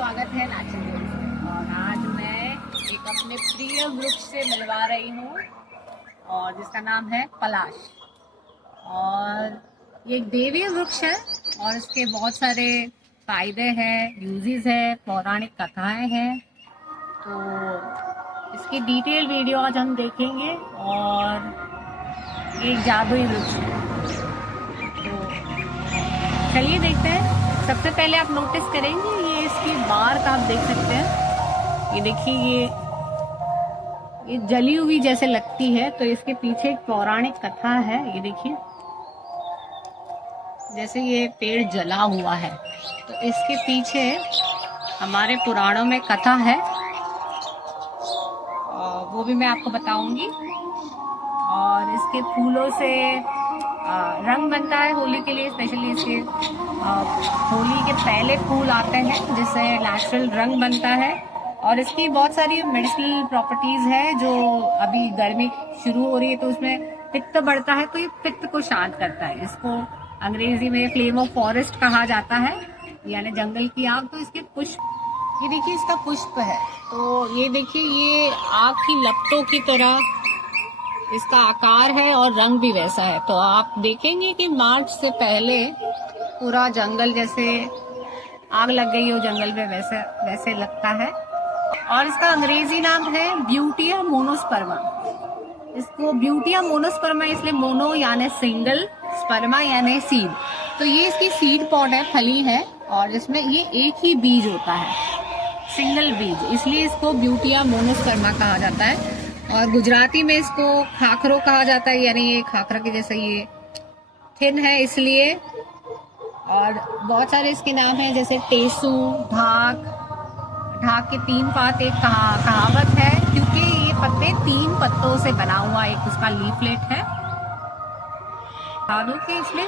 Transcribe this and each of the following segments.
स्वागत है नाचन न्यूज़ में। और आज मैं एक अपने प्रिय वृक्ष से मिलवा रही हूँ और जिसका नाम है पलाश। और ये एक देवी वृक्ष है और इसके बहुत सारे फायदे हैं, यूजेस है, पौराणिक कथाएं हैं। तो इसकी डिटेल वीडियो आज हम देखेंगे। और ये एक जादुई वृक्ष है, तो चलिए देखते हैं। सबसे पहले आप नोटिस करेंगे ये इसकी बार्क आप देख सकते हैं। ये देखिए, ये जली हुई जैसे लगती है, तो इसके पीछे एक पौराणिक कथा है। ये देखिए, जैसे ये पेड़ जला हुआ है तो इसके पीछे हमारे पुराणों में कथा है, वो भी मैं आपको बताऊंगी। और इसके फूलों से रंग बनता है होली के लिए। स्पेशली इसके होली के पहले फूल आते हैं जिससे नेचुरल रंग बनता है। और इसकी बहुत सारी मेडिसिनल प्रॉपर्टीज है। जो अभी गर्मी शुरू हो रही है तो उसमें पित्त बढ़ता है, तो ये पित्त को शांत करता है। इसको अंग्रेजी में फ्लेम ऑफ फॉरेस्ट कहा जाता है, यानी जंगल की आग। तो इसके पुष्प, ये देखिए इसका पुष्प है, तो ये देखिए ये आग की लपटों की तरह इसका आकार है और रंग भी वैसा है। तो आप देखेंगे कि मार्च से पहले पूरा जंगल जैसे आग लग गई हो जंगल में, वैसे लगता है। और इसका अंग्रेजी नाम है ब्यूटिया मोनोस्पर्मा। इसको ब्यूटिया मोनोस्पर्मा इसलिए, मोनो यानी सिंगल, स्पर्मा यानी सीड। तो ये इसकी सीड पॉड है, फली है, और जिसमें ये एक ही बीज होता है, सिंगल बीज, इसलिए इसको ब्यूटिया मोनोस्पर्मा कहा जाता है। और गुजराती में इसको खाखरो कहा जाता है, यानी ये खाखरा के जैसा ये थिन है इसलिए। और बहुत सारे इसके नाम हैं, जैसे टेसू, ढाक के 3 पात। एक कहावत है, क्योंकि ये पत्ते 3 पत्तों से बना हुआ एक उसका लीफलेट है। कि इसमें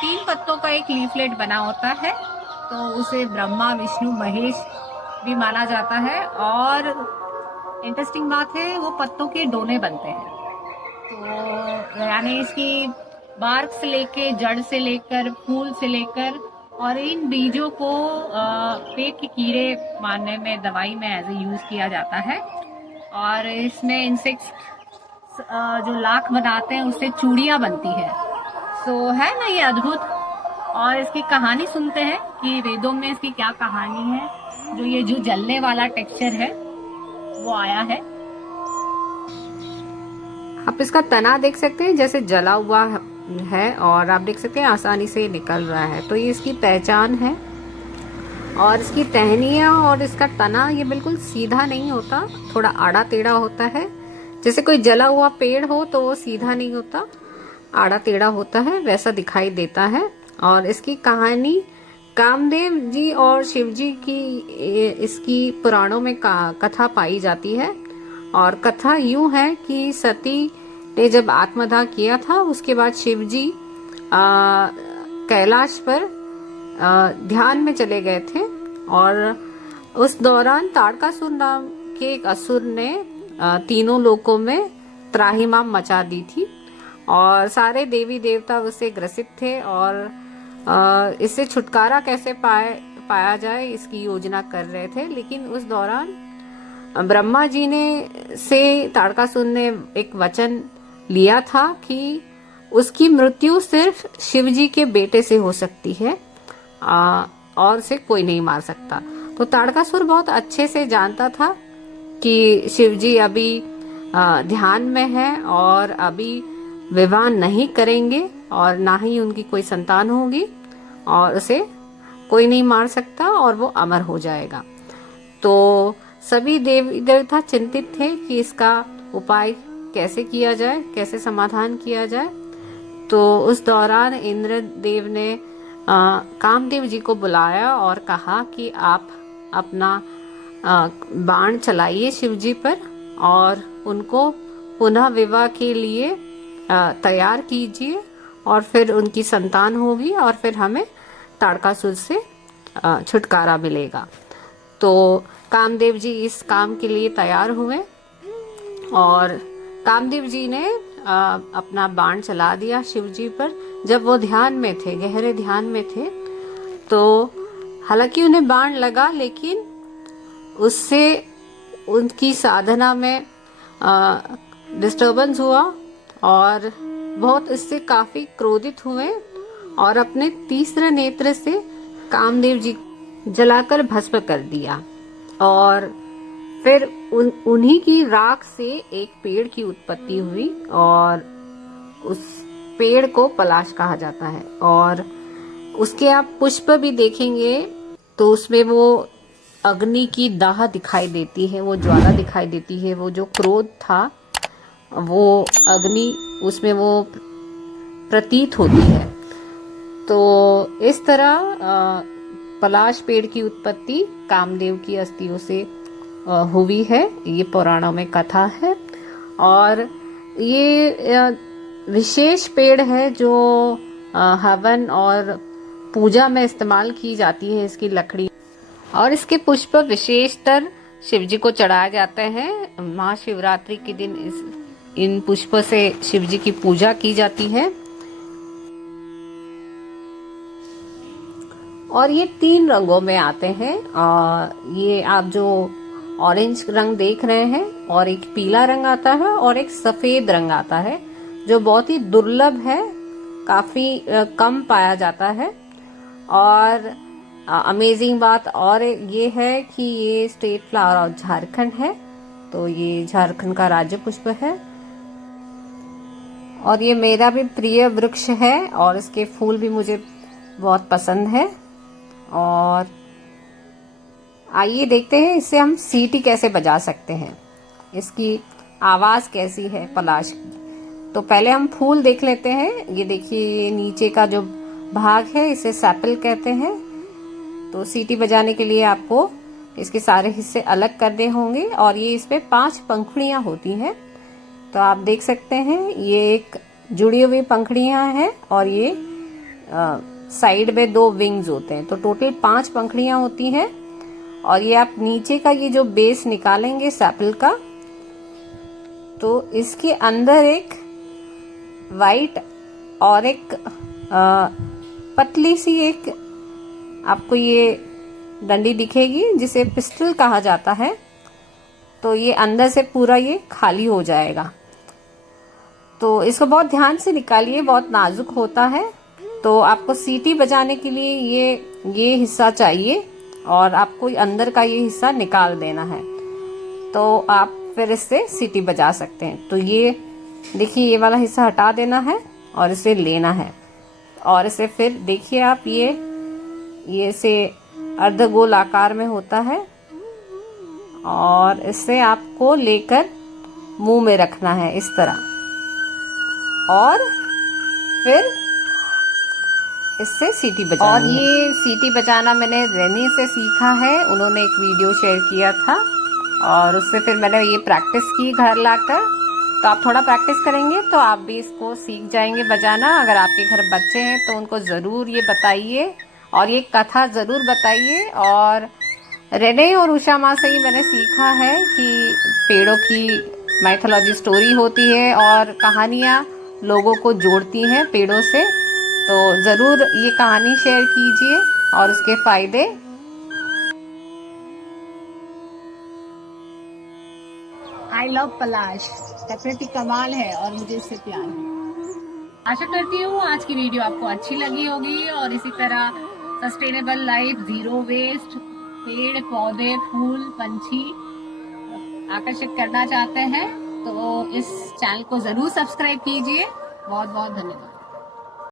3 पत्तों का एक लीफलेट बना होता है, तो उसे ब्रह्मा, विष्णु, महेश भी माना जाता है। और इंटरेस्टिंग बात है, वो पत्तों के डोने बनते हैं। तो यानी इसकी बार्क से लेके, जड़ से लेकर, फूल से लेकर, और इन बीजों को पेट के कीड़े मारने में, दवाई में एज ए यूज किया जाता है। और इसमें इंसेक्ट्स जो लाख बनाते हैं उससे चूड़ियां बनती है। तो है ना ये अद्भुत। और इसकी कहानी सुनते हैं कि वेदों में इसकी क्या कहानी है, जो ये जो जलने वाला टेक्सचर है वो आया है। आप इसका तना देख सकते हैं, जैसे जला हुआ है, और आप देख सकते हैं आसानी से निकल रहा है। तो ये इसकी पहचान है। और इसकी टहनियाँ और इसका तना ये बिल्कुल सीधा नहीं होता, थोड़ा आड़ा टेढ़ा होता है। जैसे कोई जला हुआ पेड़ हो तो वो सीधा नहीं होता, आड़ा टेढ़ा होता है, वैसा दिखाई देता है। और इसकी कहानी कामदेव जी और शिव जी की इसकी पुराणों में कथा पाई जाती है। और कथा यूं है कि सती ने जब आत्मदाह किया था, उसके बाद शिव जी कैलाश पर ध्यान में चले गए थे। और उस दौरान ताड़कासुर नाम के एक असुर ने तीनों लोकों में त्राहिमाम मचा दी थी, और सारे देवी देवता उससे ग्रसित थे। और इससे छुटकारा कैसे पाया जाए इसकी योजना कर रहे थे। लेकिन उस दौरान ब्रह्मा जी से ताड़कासुर ने एक वचन लिया था कि उसकी मृत्यु सिर्फ शिव जी के बेटे से हो सकती है, और उसे कोई नहीं मार सकता। तो ताड़कासुर बहुत अच्छे से जानता था कि शिव जी अभी ध्यान में है और अभी विवाह नहीं करेंगे, और ना ही उनकी कोई संतान होगी, और उसे कोई नहीं मार सकता और वो अमर हो जाएगा। तो सभी देवी देवता चिंतित थे कि इसका उपाय कैसे किया जाए, कैसे समाधान किया जाए। तो उस दौरान इंद्र देव ने कामदेव जी को बुलाया और कहा कि आप अपना बाण चलाइए शिव जी पर, और उनको पुनः विवाह के लिए तैयार कीजिए, और फिर उनकी संतान होगी, और फिर हमें ताड़कासुर से छुटकारा मिलेगा। तो कामदेव जी इस काम के लिए तैयार हुए, और कामदेव जी ने अपना बाण चला दिया शिव जी पर। जब वो ध्यान में थे, गहरे ध्यान में थे, तो हालांकि उन्हें बाण लगा, लेकिन उससे उनकी साधना में डिस्टरबेंस हुआ और बहुत इससे काफी क्रोधित हुए और अपने तीसरे नेत्र से कामदेव जी जलाकर भस्म कर दिया। और फिर उन्हीं की राख से एक पेड़ की उत्पत्ति हुई और उस पेड़ को पलाश कहा जाता है। और उसके आप पुष्प भी देखेंगे तो उसमें वो अग्नि की दाह दिखाई देती है, वो ज्वाला दिखाई देती है, वो जो क्रोध था वो अग्नि उसमें वो प्रतीत होती है। तो इस तरह पलाश पेड़ की उत्पत्ति कामदेव की अस्थियों से हुई है। ये पुराणों में कथा है और ये विशेष पेड़ है जो हवन और पूजा में इस्तेमाल की जाती है इसकी लकड़ी। और इसके पुष्प विशेषतर शिव जी को चढ़ाए जाते हैं। महाशिवरात्रि के दिन इन पुष्पों से शिव जी की पूजा की जाती है। और ये 3 रंगों में आते हैं। ये आप जो ऑरेंज रंग देख रहे हैं, और एक पीला रंग आता है और एक सफेद रंग आता है जो बहुत ही दुर्लभ है, काफी कम पाया जाता है। और अमेजिंग बात और ये है कि ये स्टेट फ्लावर ऑफ झारखंड है, तो ये झारखंड का राज्य पुष्प है। और ये मेरा भी प्रिय वृक्ष है और इसके फूल भी मुझे बहुत पसंद है। और आइए देखते हैं इससे हम सीटी कैसे बजा सकते हैं, इसकी आवाज कैसी है पलाश की। तो पहले हम फूल देख लेते हैं। ये देखिए, ये नीचे का जो भाग है इसे सैपल कहते हैं। तो सीटी बजाने के लिए आपको इसके सारे हिस्से अलग करने होंगे और ये इसमें 5 पंखुड़ियां होती हैं। तो आप देख सकते हैं ये एक जुड़ी हुई पंखुड़ियां हैं और ये साइड में 2 विंग्स होते हैं। तो टोटल 5 पंखुड़ियां होती हैं। और ये आप नीचे का ये जो बेस निकालेंगे सैपल का, तो इसके अंदर एक वाइट और एक पतली सी एक आपको ये डंडी दिखेगी जिसे पिस्टल कहा जाता है। तो ये अंदर से पूरा ये खाली हो जाएगा। तो इसको बहुत ध्यान से निकालिए, बहुत नाजुक होता है। तो आपको सीटी बजाने के लिए ये हिस्सा चाहिए और आपको अंदर का ये हिस्सा निकाल देना है, तो आप फिर इससे सीटी बजा सकते हैं। तो ये देखिए, ये वाला हिस्सा हटा देना है और इसे लेना है और इसे फिर देखिए आप ये से अर्धगोल आकार में होता है और इससे आपको लेकर मुंह में रखना है इस तरह, और फिर इससे सीटी बजाना। और ये सीटी बजाना मैंने रेनी से सीखा है, उन्होंने एक वीडियो शेयर किया था और उससे फिर मैंने ये प्रैक्टिस की घर लाकर। तो आप थोड़ा प्रैक्टिस करेंगे तो आप भी इसको सीख जाएंगे बजाना। अगर आपके घर बच्चे हैं तो उनको ज़रूर ये बताइए और ये कथा ज़रूर बताइए। और रेने और उषा माँ से ही मैंने सीखा है कि पेड़ों की माइथोलॉजी स्टोरी होती है और कहानियाँ लोगों को जोड़ती हैं पेड़ों से। तो ज़रूर ये कहानी शेयर कीजिए और उसके फ़ायदे। आई लव पलाश, प्रकृति कमाल है और मुझे इससे प्यार है। आशा करती हूँ आज की वीडियो आपको अच्छी लगी होगी और इसी तरह सस्टेनेबल लाइफ, जीरो वेस्ट, पेड़ पौधे, फूल, पंछी आकर्षित करना चाहते हैं तो इस चैनल को जरूर सब्सक्राइब कीजिए। बहुत बहुत धन्यवाद।